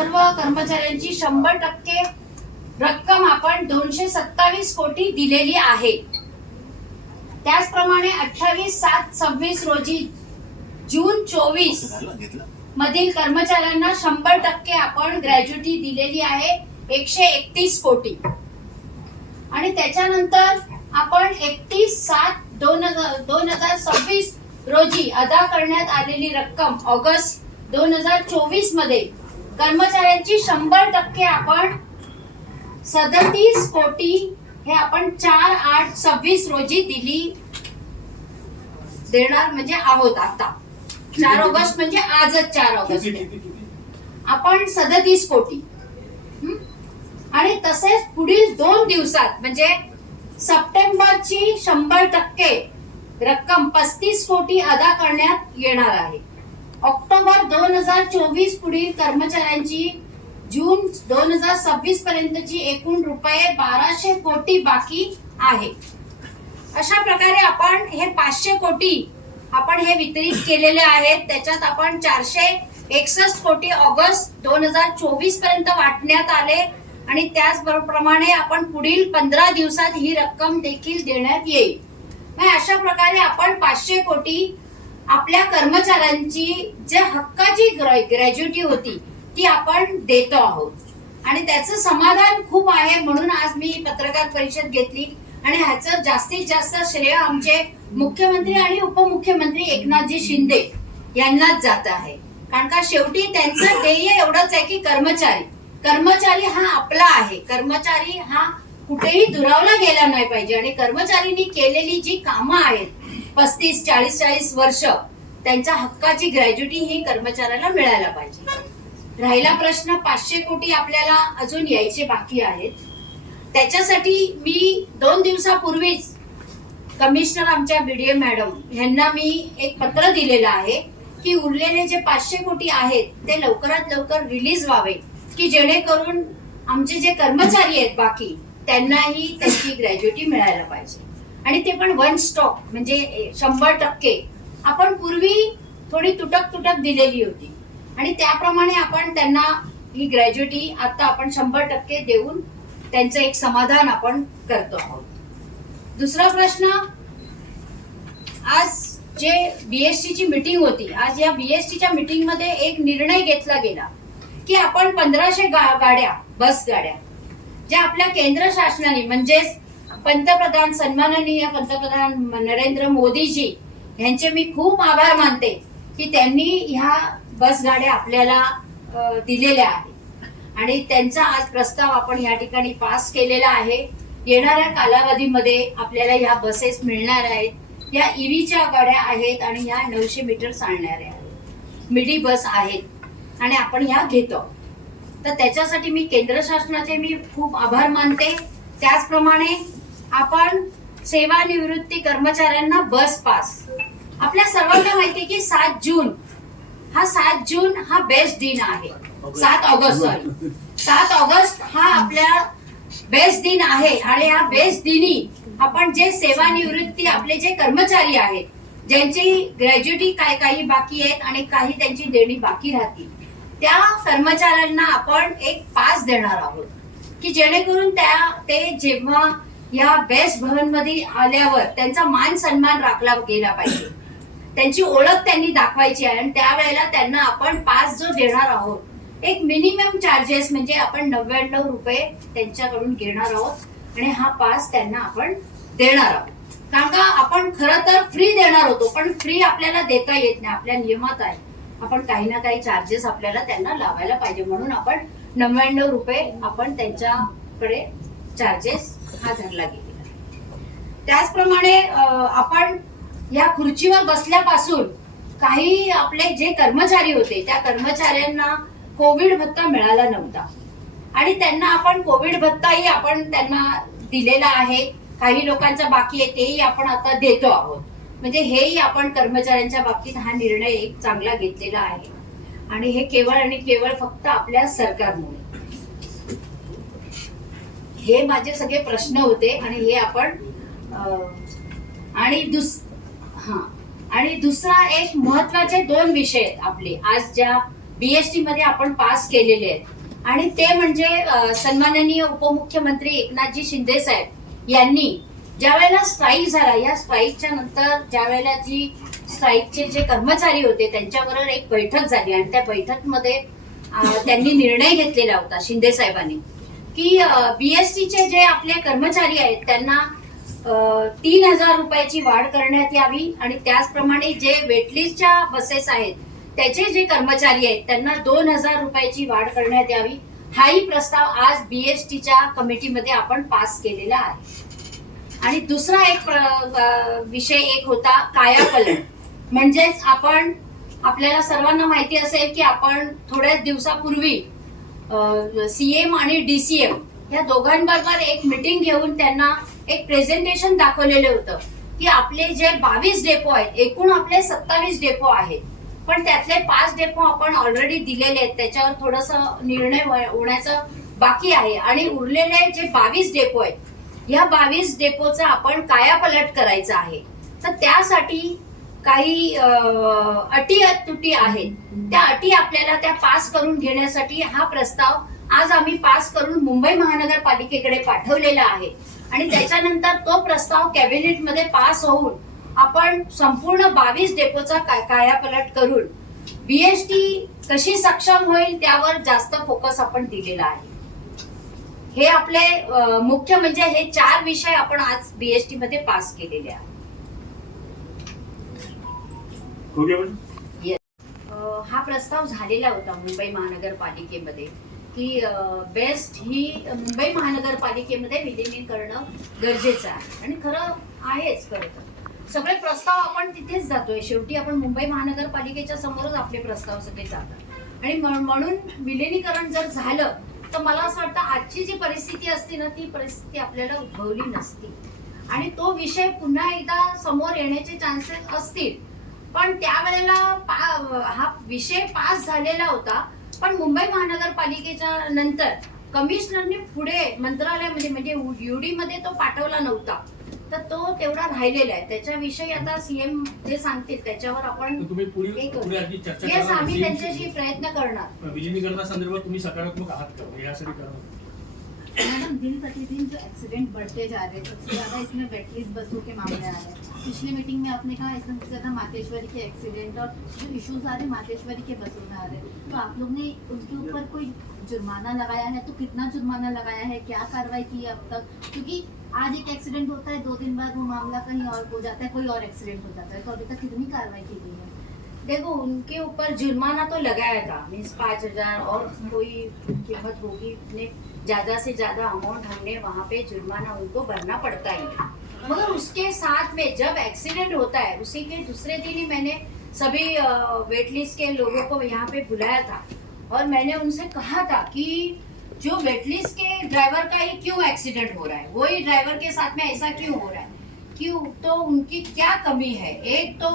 सर्व कर्मचाऱ्यांची 100% रक्कम आपण 227 कोटी दिलेली आहे। त्याचप्रमाणे 28/7/26 रोजी जून 24 मधील कर्मचाऱ्यांना 100% आपण ग्रॅज्युटी दिलेली आहे 131 कोटी। आणि त्याच्यानंतर आपण 31/7/2026 रोजी अदा करण्यात आलेली रक्कम ऑगस्ट 2024 मध्ये कर्मचाऱ्यांची 100% आपण 37 कोटी हे आपण 4/8/26 रोजी देणार म्हणजे आहोत। आता 4 ऑगस्ट म्हणजे आजच 4 ऑगस्ट आपण 37 कोटी। आणि तसेच पुढील 2 दिवसात म्हणजे सप्टेंबरची 100% रक्कम 35 कोटी अदा करण्यात येणार आहे। ऑक्टोबर 2024 पुढील कर्मचाऱ्यांची जून 2026 पर्यंतची एकूण रुपये 1200 कोटी बाकी आहे। अशा प्रकारे आपण हे 500 कोटी आपण हे वितरित केलेले आहेत। त्याच्यात आपण 461 कोटी ऑगस्ट 2024 पर्यंत वाटण्यात आले आणि त्याचप्रमाणे आपण पुढील 15 दिवसात ही रक्कम देखील देण्यात येईल। अशा प्रकारे आपण 500 कोटी आपल्या कर्मचाऱ्यांची जे हक्काची ग्रॅज्युटी होती ती आपण देतो आहोत आणि त्याचं समाधान खूप आहे। म्हणून आज मी पत्रकार परिषद घेतली आणि ह्याचं जास्तीत जास्त श्रेय आमचे मुख्यमंत्री आणि उपमुख्यमंत्री एकनाथजी शिंदे यांनाच जात आहे। कारण का शेवटी त्यांचं ध्येय एवढंच आहे की कर्मचारी हा आपला आहे, कर्मचारी हा कुठेही दुरावला गेला नाही पाहिजे आणि कर्मचाऱ्यांनी केलेली जी कामं आहेत 35-40 वर्ष त्यांच्या हक्काची ग्रॅज्युटी ही कर्मचाऱ्याला मिळायला पाहिजे। राहिला प्रश्न 500 कोटी आपल्याला अजून यायचे बाकी आहेत। त्याच्यासाठी मी 2 दिवसापूर्वीच कमिशनर आमच्या बीडीए मॅडम यांना मी एक पत्र दिलेलं आहे की उरलेले जे 500 कोटी आहेत ते लवकरात लवकर रिलीज व्हावे की जेणेकरून आमचे जे कर्मचारी आहेत बाकी त्यांनाही त्यांची ग्रॅज्युटी मिळायला पाहिजे आणि ते पण वन स्टॉप म्हणजे 100%। आपण पूर्वी थोडी तुटक दिलेली होती आणि त्याप्रमाणे आपण त्यांना ही ग्रॅज्युटी आता आपण 100% देऊन त्यांचं एक समाधान आपण करतो आहोत। दुसरा प्रश्न, आज जे बीएसटी ची मीटिंग होती, आज या बीएसटी च्या मीटिंग मध्ये एक निर्णय घेतला गेला की आपण 1500 गाड्या बस गाड्या ज्या आपल्या केंद्र शासनाने म्हणजेच पंतप्रधान सन्माननीय पंतप्रधान नरेंद्र मोदीजी यांचे मी खूप आभार मानते की त्यांनी ह्या बस गाड्या आपल्याला दिलेल्या आहेत आणि त्यांचा आज प्रस्ताव आपण या ठिकाणी पास केलेला आहे। येणाऱ्या कालावधीमध्ये आपल्याला ह्या बसेस मिळणार आहेत। या ईव्हीच्या गाड्या आहेत आणि ह्या 900 मीटर चालणाऱ्या आहेत, मिडी बस आहेत आणि आपण ह्या घेतो। तर त्याच्यासाठी मी केंद्र शासनाचे मी खूप आभार मानते। त्याचप्रमाणे आपण सेवानिवृत्ती कर्मचाऱ्यांना बस पास, आपल्या सर्वांना माहिती की 7 जून हा बेस्ट दिन आहे। 7 ऑगस्ट हा आपल्या बेस्ट दिन आहे आणि या बेस्ट दिनी आपण जे सेवानिवृत्ती आपले जे कर्मचारी आहेत ज्यांची ग्रॅज्युटी काही बाकी आहेत आणि काही त्यांची देणी बाकी राहतील त्या कर्मचाऱ्यांना आपण एक पास देणार आहोत की जेणेकरून ते जेव्हा या बेस्ट भवन मध्ये आल्यावर त्यांचा मान सन्मान राखला गेला पाहिजे, त्यांची ओळख त्यांनी दाखवायची आहे आणि त्यावेळेला त्यांना आपण पास जो देणार आहोत एक मिनिमम चार्जेस म्हणजे आपण 99 रुपये त्यांच्याकडून घेणार आहोत आणि हा पास त्यांना आपण देणार आहोत। कारण का आपण खरं तर फ्री देणार होतो पण फ्री आपल्याला देता येत नाही, आपल्या नियमात आहे आपण काही ना काही चार्जेस आपल्याला त्यांना लावायला पाहिजे म्हणून आपण 99 रुपये आपण त्यांच्याकडे चार्जेस हा धरला गेलेला। त्याचप्रमाणे आपण या खुर्चीवर बसल्यापासून काही आपले जे कर्मचारी होते त्या कर्मचाऱ्यांना कोविड भत्ता मिळाला नव्हता आणि त्यांना आपण कोविड भत्ताही आपण त्यांना दिलेला आहे। काही लोकांचा बाकी आहे तेही आपण आता देतो आहोत म्हणजे हेही आपण कर्मचाऱ्यांच्या बाबतीत हा निर्णय एक चांगला घेतलेला आहे आणि हे केवळ आणि केवळ फक्त आपल्या सरकारमुळे। हे माझे सगळे प्रश्न होते आणि हे आपण आणि दुसरा एक महत्वाचे 2 विषय आपले आज ज्या बीएसटी मध्ये आपण पास केलेले आहेत आणि ते म्हणजे सन्माननीय उपमुख्यमंत्री एकनाथजी शिंदे साहेब यांनी ज्या वेळेला स्ट्राईक झाला, या स्ट्राईकच्या नंतर ज्या वेळेला जी स्ट्राईकचे जे कर्मचारी होते त्यांच्याबरोबर एक बैठक झाली आणि त्या बैठकमध्ये त्यांनी निर्णय घेतलेला होता शिंदे साहेबांनी की बीएसटीचे जे आपले कर्मचारी आहेत त्यांना 3,000 रुपयाची वाढ करण्यात यावी आणि त्याचप्रमाणे जे वेटलिस्टच्या बसेस आहेत त्याचे जे कर्मचारी आहेत त्यांना 2,000 रुपयाची वाढ करण्यात यावी. हाही प्रस्ताव आज बीएसटीच्या कमिटीमध्ये आपण पास केलेला आहे. आणि दुसरा एक विषय एक होता कायापलट. म्हणजेच आपल्याला सर्वांना माहिती असेल की आपण थोड्याच दिवसापूर्वी सीएम आणि डीसीएम या दोघांबरोबर एक मीटिंग घेऊन त्यांना एक प्रेझेंटेशन दाखवलेलं होतं की आपले जे 22 डेपो आहेत, एकूण आपले 27 डेपो आहेत, पण त्यातले 5 डेपो आपण ऑलरेडी दिलेले आहेत, त्याच्यावर थोडंसं निर्णय होण्याचं बाकी आहे आणि उरलेले जे 22 डेपो आहेत या 22 डेपोचा आपण कायापलट करायचा आहे. तर त्यासाठी काही अटी तुटी आहेत, त्या अटी आपल्याला त्या पास करून घेण्यासाठी हा प्रस्ताव आज आम्ही पास करून मुंबई महानगरपालिकेकडे पाठवलेला आहे आणि त्याच्यानंतर तो प्रस्ताव कॅबिनेटमध्ये पास होऊन आपण संपूर्ण 22 डेपोचा कायापलट करून बीएसटी कशी सक्षम होईल त्यावर जास्त फोकस आपण दिलेला आहे. हे आपले मुख्य म्हणजे हे 4 विषय आपण आज बीएसटी मध्ये पास केलेले आहेत. हा प्रस्ताव झालेला होता मुंबई महानगरपालिकेमध्ये की बेस्ट ही मुंबई महानगरपालिकेमध्ये विलीनीकरण गरजेचं आहे आणि खरं आहेच. खरं तर सगळे प्रस्ताव आपण तिथेच जातोय, शेवटी आपण मुंबई महानगरपालिकेच्या समोरच आपले प्रस्ताव सगळे जातात आणि म्हणून विलीनीकरण जर झालं तर मला असं वाटतं आजची जी परिस्थिती असते ना ती परिस्थिती आपल्याला उद्भवली नसती आणि तो विषय पुन्हा एकदा समोर येण्याचे चान्सेस असतील. पण त्यावेळेला हा विषय पास झालेला होता, पण मुंबई महानगरपालिकेच्या नंतर कमिशनरने पुढे मंत्रालयामध्ये म्हणजे युडी मध्ये तो पाठवला नव्हता, तर तो तेवढा राहिलेला आहे. त्याच्याविषयी आता सीएम जे सांगतील त्याच्यावर आपण येस आम्ही त्यांच्याशी प्रयत्न करणार. विलीनीकरणासंदर्भात तुम्ही सकारात्मक आहात का यासाठी करणार? मैडम, दिन प्रतिदिन जो एक्सीडेंट बढ़ते जा रहे हैं, सबसे ज्यादा इसमें वेटलिस्ट बसों के मामले आ रहे हैं. पिछली मीटिंग में आपने कहा इसमें सबसे ज्यादा मातेश्वरी के एक्सीडेंट और जो इश्यूज आ रहे हैं मातेश्वरी के बसों में आ रहे हैं, तो आप लोग ने उनके ऊपर कोई जुर्माना लगाया है? तो कितना जुर्माना लगाया है, क्या कार्रवाई की है अब तक? क्योंकि आज एक एक्सीडेंट होता है, 2 दिन बाद वो मामला कहीं और हो जाता है, कोई और एक्सीडेंट हो जाता है, तो अभी तक कितनी कार्रवाई की गई है? देखो, उनके ऊपर जुर्माना तो लगाया था, मीन्स 5,000 और कोई कीमत होगी, ज्यादा से ज्यादा अमाउंट हमने वहाँ पे जुर्माना उनको भरना पड़ता ही है. मगर उसके साथ में जब एक्सीडेंट होता है उसी के दूसरे दिन ही मैंने सभी वेटलिस्ट के लोगों को यहाँ पे बुलाया था और मैंने उनसे कहा था कि जो वेटलिस्ट के ड्राइवर का ही क्यों एक्सीडेंट हो रहा है, वही ड्राइवर के साथ में ऐसा क्यों हो रहा है, क्यों, तो उनकी क्या कमी है. एक तो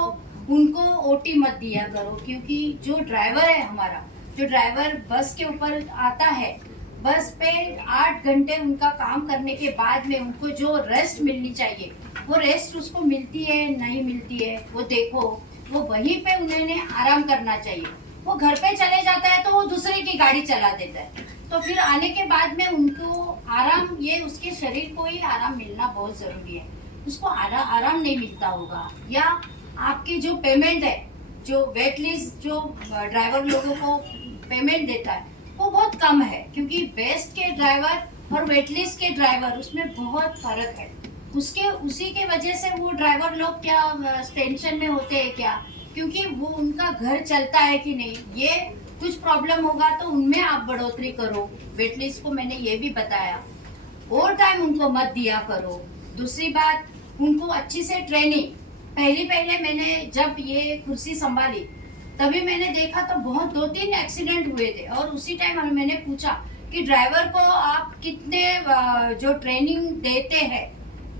उनको ओटी मत दिया करो, क्योंकि जो ड्राइवर है हमारा, जो ड्राइवर बस के ऊपर आता है, बस पे 8 घंटे उनका काम करने के बाद में उनको जो रेस्ट मिलनी चाहिए वो रेस्ट उसको मिलती है नहीं मिलती है वो देखो. वो वहीं पे उन्होंने आराम करना चाहिए. वो घर पे चले जाता है तो वो दूसरे की गाड़ी चला देता है, तो फिर आने के बाद में उनको आराम, ये उसके शरीर को ही आराम मिलना बहुत जरूरी है. उसको आराम नहीं मिलता होगा, या आपकी जो पेमेंट है, जो वेटलिस्ट जो ड्राइवर लोगों को पेमेंट देता है वो बहुत कम है, क्योंकि बेस्ट के ड्राइवर और वेटलिस्ट के ड्राइवर उसमें बहुत फर्क है. उसी के वजह से वो ड्राइवर लोग क्या टेंशन में होते हैं क्या, क्योंकि वो उनका घर चलता है कि नहीं, ये कुछ प्रॉब्लम होगा तो उनमें आप बढ़ोतरी करो. वेटलिस्ट को मैंने ये भी बताया, ओवर टाइम उनको मत दिया करो. दूसरी बात, उनको अच्छी से ट्रेनिंग. पहले मैंने जब ये कुर्सी संभाली तभी मैंने देखा तो बहुत 2-3 एक्सीडेंट हुए थे और उसी टाइम मैंने पूछा कि ड्राइवर को आप कितने जो ट्रेनिंग देते हैं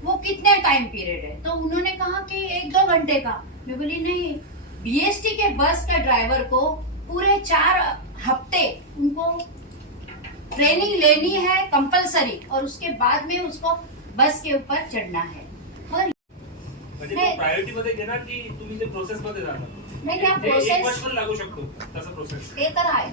वो कितने टाइम पीरियड है, तो उन्होंने कहा कि 1-2 घंटे का. मैं बोली नहीं, बीएसटी के बस का ड्राइवर को पूरे 4 हफ्ते उनको ट्रेनिंग लेनी है कंपलसरी और उसके बाद में उसको बस के ऊपर चढ़ना है. प्रायोरिटी मध्ये घेणार की तुम्ही ते प्रोसेस मध्ये जाणार? नाही, त्या एक प्रोसेस वर्ष पण लागू शकतो तसा प्रोसेस. ते तर आहे.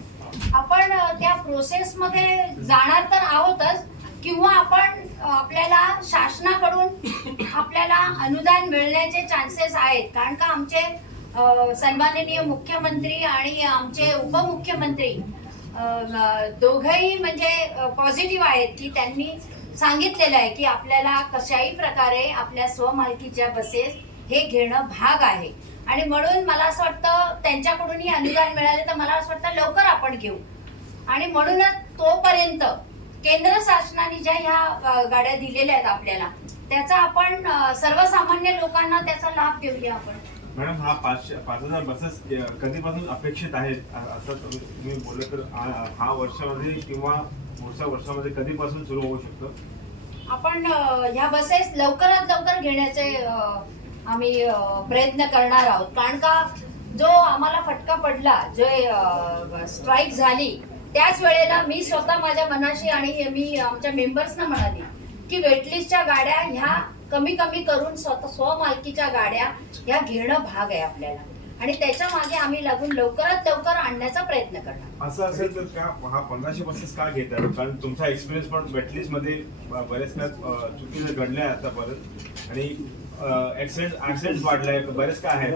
आपण त्या प्रोसेस मध्ये जाणार तर आहोतच, किंवा आपण आपल्याला शासनाकडून आपल्याला अनुदान मिळण्याचे चान्सेस आहेत. कारण का आमचे सन्माननीय मुख्यमंत्री आणि आमचे उपमुख्यमंत्री दोघंही म्हणजे पॉझिटिव्ह आहेत, की त्यांनी सांगितलेलं आहे की आपल्याला कशाही प्रकारे आपल्या स्वमालकीच्या बसेस हे घेणं भाग आहे. आणि म्हणून मला असं वाटतं त्यांच्याकडूनही अनुदान मिळाले तर मला असं वाटतं लवकर आपण घेऊ. आणि म्हणूनच तोपर्यंत केंद्र शासनाने ज्या ह्या गाड्या दिलेल्या आहेत आपल्याला, त्याचा आपण सर्वसामान्य लोकांना त्याचा लाभ देऊया आपण. मॅडम, हा 5,000 बसेस कधीपासून अपेक्षित आहेत असं तुम्ही बोलले तर हा वर्षामध्ये किंवा पुढच्या वर्षामध्ये कधीपासून सुरू होऊ शकतं? आपण ह्या बसेस लवकरात लवकर घेण्याचे आम्ही प्रयत्न करणार आहोत. कारण का जो आम्हाला फटका पडला, जो स्ट्राईक झाली, त्याच वेळेला मी स्वतः माझ्या मनाशी आणि मी आमच्या मेंबर्सना म्हणाली की वेटलिस्टच्या गाड्या ह्या कमी करून स्वमालकीच्या गाड्या ह्या घेणं भाग आहे आपल्याला. आणि त्याच्या मागे आम्ही लागून लवकरात लवकर आणण्याचा प्रयत्न करणार. असं असेल तर का हा 1500 बसेस का घेतात? कारण तुमचा एक्सपिरियन्स पण वेटलिस्ट मध्ये बरेच काय चुकी घडल्या आतापर्यंत आणि ऍक्सिडेंट वाढलाय बरेच काय आहे,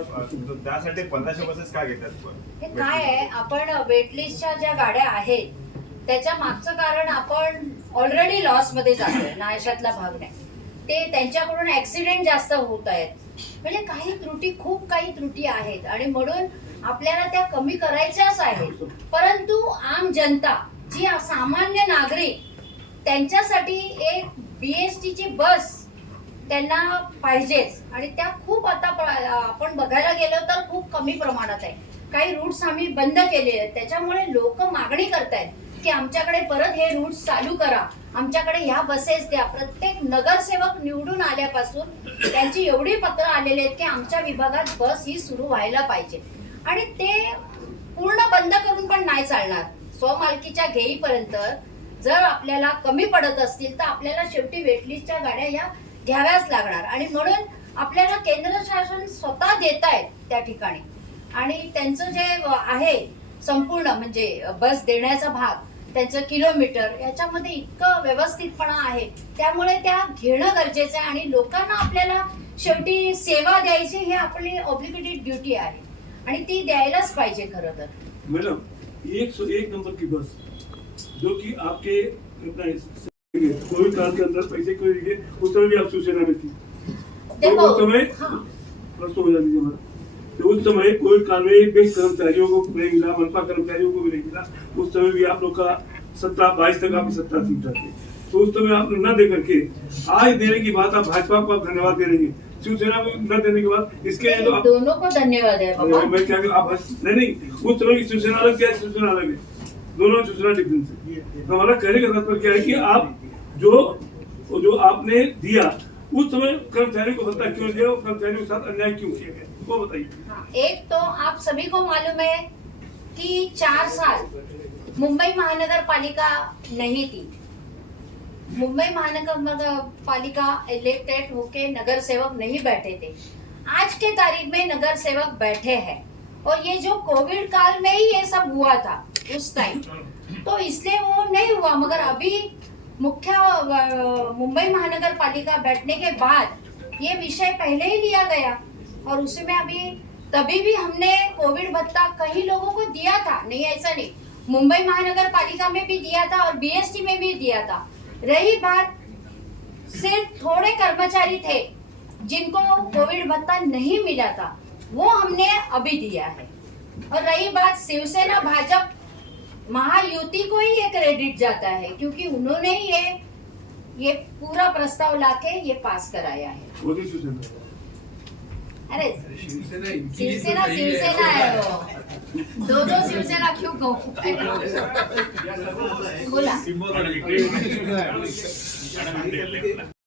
त्यासाठी 1500 बसेस का घेतात? हे काय आहे, आपण वेटलिस्टच्या ज्या गाड्या आहेत त्याच्या मागचं कारण आपण ऑलरेडी लॉस मध्ये जातोय ना, अशातला भाग नाही. ते त्यांच्याकडून ऍक्सिडेंट जास्त होत आहेत, म्हणजे खूप काही त्रुटी आहेत आणि म्हणून आपल्याला त्या कमी करायच्याच आहेत. परंतु आम जनता जी सामान्य नागरिक, त्यांच्यासाठी एक BST ची बस त्यांना पाहिजेच. आणि त्या खूप आता आपण बघायला गेलो तर खूप कमी प्रमाणात आहे. काही रूट्स आम्ही बंद केले आहेत, त्याच्यामुळे लोक मागणी करतायत की आमच्याकडे परत हे रूट्स चालू करा, आमच्याकडे ह्या बसेस द्या. प्रत्येक नगरसेवक निवडून आल्यापासून त्यांची एवढी पत्र आलेली आहेत की आमच्या विभागात बस ही सुरू व्हायला पाहिजे. आणि ते पूर्ण बंद करून पण नाही चालणार. स्वमालकीच्या घेईपर्यंत जर आपल्याला कमी पडत असतील तर आपल्याला शेवटी वेटलिस्टच्या गाड्या ह्या घ्याव्याच लागणार. आणि म्हणून आपल्याला केंद्र शासन स्वतः देत आहेत त्या ठिकाणी. आणि त्यांचं जे आहे संपूर्ण म्हणजे बस देण्याचा भाग, त्यांचं किलोमीटर, याच्यामध्ये इतकं व्यवस्थितपणा आहे, त्यामुळे त्या घेणं गरजेचं आहे. आणि लोकांना आपल्याला शेवटी सेवा द्यायची हे आपली ऑब्लिगेटेड ड्युटी आहे आणि ती द्यायलाच पाहिजे. खरं तर मैडम, 101 नंबर की बस जो कि आपके कोविड काल के अंदर पैसे क्यों दिए, उस समय भी आप शिवसेना में थी, तो उस समय प्रश्न हो जाती है। तो उस समय कोविड काल में बैंक कर्मचारियों को नहीं मिला, मनपा कर्मचारियों को भी नहीं मिला। उस समय भी आप लोग का 27 तक आपकी सत्ता थी। तो उस समय आप न दे करके आज देने की बात, आप भाजपा को आप धन्यवाद दे रही है, शिवसेना को न देने के बाद इसके लिए तो आप दोनों को धन्यवाद है बाबा। मैं क्या आप नहीं उस समय की शिवसेना अलग, क्या शिवसेना अलग है, दोनों शिवसेना डिफरेंस है। तो हमारा कहने का तात्पर्य क्या है कि आप जो आपने दिया उस समय कर्मचारियों को सत्ता क्यों दिया, कर्मचारियों के साथ अन्याय क्यों किया गया, वो बताइए। एक तो आप सभी को मालूम है कि 4 साल मुंबई महानगर पालिका नहीं थी। मुंबई महानगर पालिका इलेक्टेड होके नगर सेवक नहीं बैठे थे। आज के तारीख में नगर सेवक बैठे हैं और ये जो कोविड काल में ही ये सब हुआ था उस टाइम, तो इसलिए वो नहीं हुआ। मगर अभी मुख्य मुंबई महानगर पालिका बैठने के बाद ये विषय पहले ही लिया गया और उसमें अभी तभी भी हमने कोविड भत्ता कई लोगों को दिया था, नहीं ऐसा नहीं, मुंबई महानगर पालिका में भी दिया था और BST में भी दिया था। रही बात, सिर्फ थोड़े कर्मचारी थे जिनको कोविड भत्ता नहीं मिला था, वो हमने अभी दिया है। और रही बात शिवसेना भाजपा महायुति को ही ये क्रेडिट जाता है क्योंकि उन्होंने ही ये पूरा प्रस्ताव लाके ये पास कराया है। अरे शिवसेना है वो, दो शिवसेना क्यों कहूँ, बोला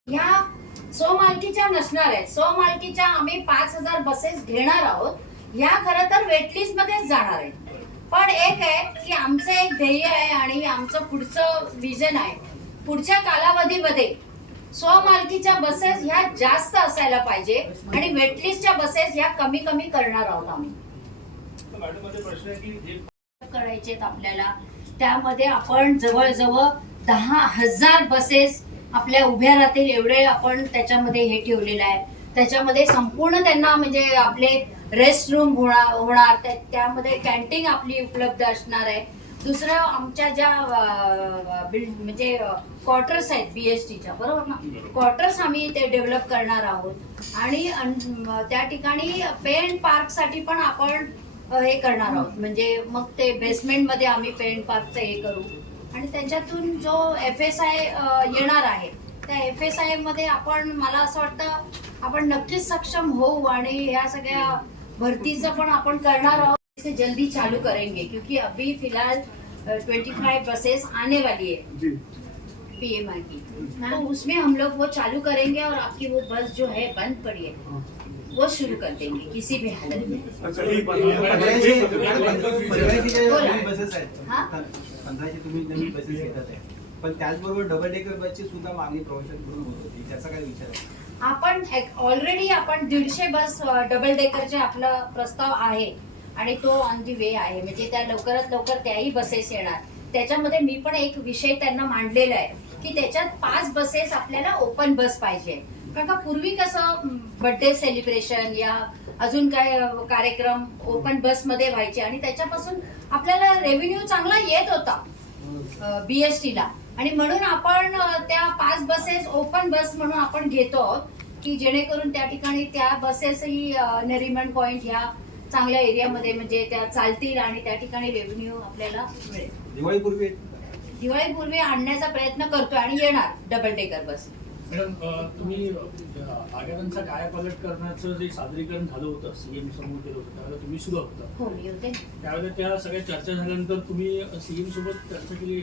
ह्या स्वमालकीच्या नसणार आहेत। स्वमालकीच्या आम्ही 5000 बसेस घेणार आहोत, ह्या खरं तर वेटलिस्ट मध्येच जाणार आहेत। पण एक आहे की आमचं एक ध्येय आहे आणि आमचं पुढचं विजन आहे, पुढच्या कालावधीमध्ये स्वमालकीच्या बसेस ह्या जास्त असायला पाहिजे आणि वेटलिस्टच्या बसेस ह्या कमी करणार आहोत आम्ही। मॅडम माझा प्रश्न आहे की जे करायचे आपल्याला, त्यामध्ये आपण जवळजवळ 10,000 बसेस आपल्या उभ्या राहतील एवढे आपण त्याच्यामध्ये हे ठेवलेलं आहे. त्याच्यामध्ये संपूर्ण त्यांना म्हणजे आपले रेस्ट रूम होणार त्यामध्ये कॅन्टीन आपली उपलब्ध असणार आहे. दुसरं आमच्या ज्या म्हणजे क्वार्टर्स आहेत बीएसटीच्या, बरोबर ना, क्वार्टर्स आम्ही ते डेव्हलप करणार आहोत. आणि त्या ठिकाणी पे अँड पार्क साठी पण आपण हे करणार आहोत. म्हणजे मग ते बेसमेंट मध्ये आम्ही पे अँड पार्कचं हे करू. आणि त्याच्यातून जो FSI येणार आहे त्या FSI मध्ये आपण, मला असं वाटतं आपण नक्कीच सक्षम होऊ. आणि ह्या सगळ्या भरतीचं पण आपण करणार आहोत. इसे जल्दी चालू करेंगे क्योंकि अभी फिलहाल 25 बसेस आने वाली है जी PMI की, तो उसमें हम लोग वो चालू करेंगे और आपकी वो बस जो है बंद पड़ी है हाँ. वो शुरू कर देंगे किसी भी हालत में. अच्छा एक बात बसेस आहेत हा? 1500 तुम्ही नवीन बसेस घेतात आहे, पण त्याचबरोबर डबल डेकर बसची सुद्धा मागणी प्रवाशांकडून होत होती, त्याचा काय विचार आहे? आपण ऑलरेडी आपण 150 बस डबल डेकरचे आपला प्रस्ताव आहे आणि तो ऑन दी वे आहे. म्हणजे त्या लवकरात लवकर त्याही बसेस येणार. त्याच्यामध्ये मी पण एक विषय त्यांना मांडलेला आहे की त्याच्यात 5 बसेस आपल्याला ओपन बस पाहिजे. कारण का पूर्वी कसं बर्थडे सेलिब्रेशन या अजून काय कार्यक्रम ओपन बसमध्ये व्हायचे आणि त्याच्यापासून आपल्याला रेव्हेन्यू चांगला येत होता BSTला. आणि म्हणून आपण त्या 5 बसेस ओपन बस म्हणून आपण घेतो आहोत की जेणेकरून त्या ठिकाणी त्या बसेसही नरिमन पॉइंट ह्या चांगल्या एरियामध्ये म्हणजे त्या चालतील आणि त्या ठिकाणी रेव्हेन्यू आपल्याला मिळेल. दिवाळीपूर्वी आणण्याचा प्रयत्न करतोय आणि येणार डबल डेकर बस. मॅडम, तुम्ही आगारांचा कायापालट करण्याचं जे सादरीकरण झालं होतं CM समोर केलं होतं त्यावेळेला तुम्ही सुद्धा होता. हो मी होते. त्यावेळेला त्या सगळ्या चर्चा झाल्यानंतर तुम्ही CM सोबत चर्चा केली